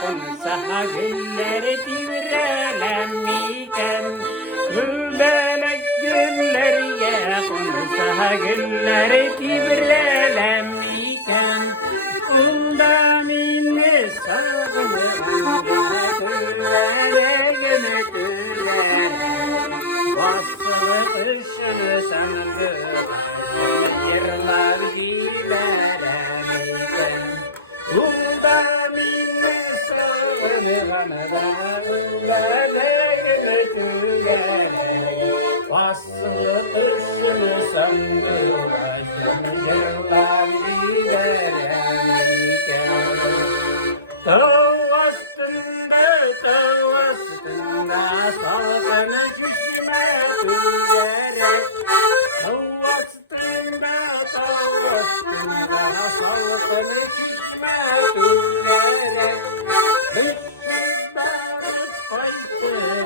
konsa gülleri tivrelemiken Gülbelek gülleriye konsa gülleri tivrelemiken Kulda minni sargını güllerine güller Basılı ışını sandı yırlar güleremiken Kulda minni sargını güllerine güller Basılı ışını sandı yırlar güleremiken Tavastında salgını şişme tüyerek Tavastında salgını şişme tüyerek Hıçlarıp kaysırı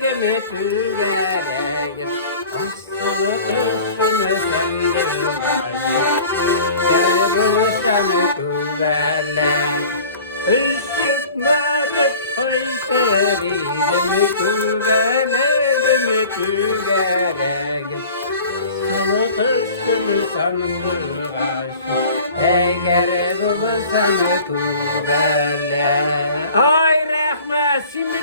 gömü küverek Aslı ışını sandırlar Işıkları koysarı demiküverek Sana ışını sandırarsın Eğer bulursan küverler Ay rahmet şimdi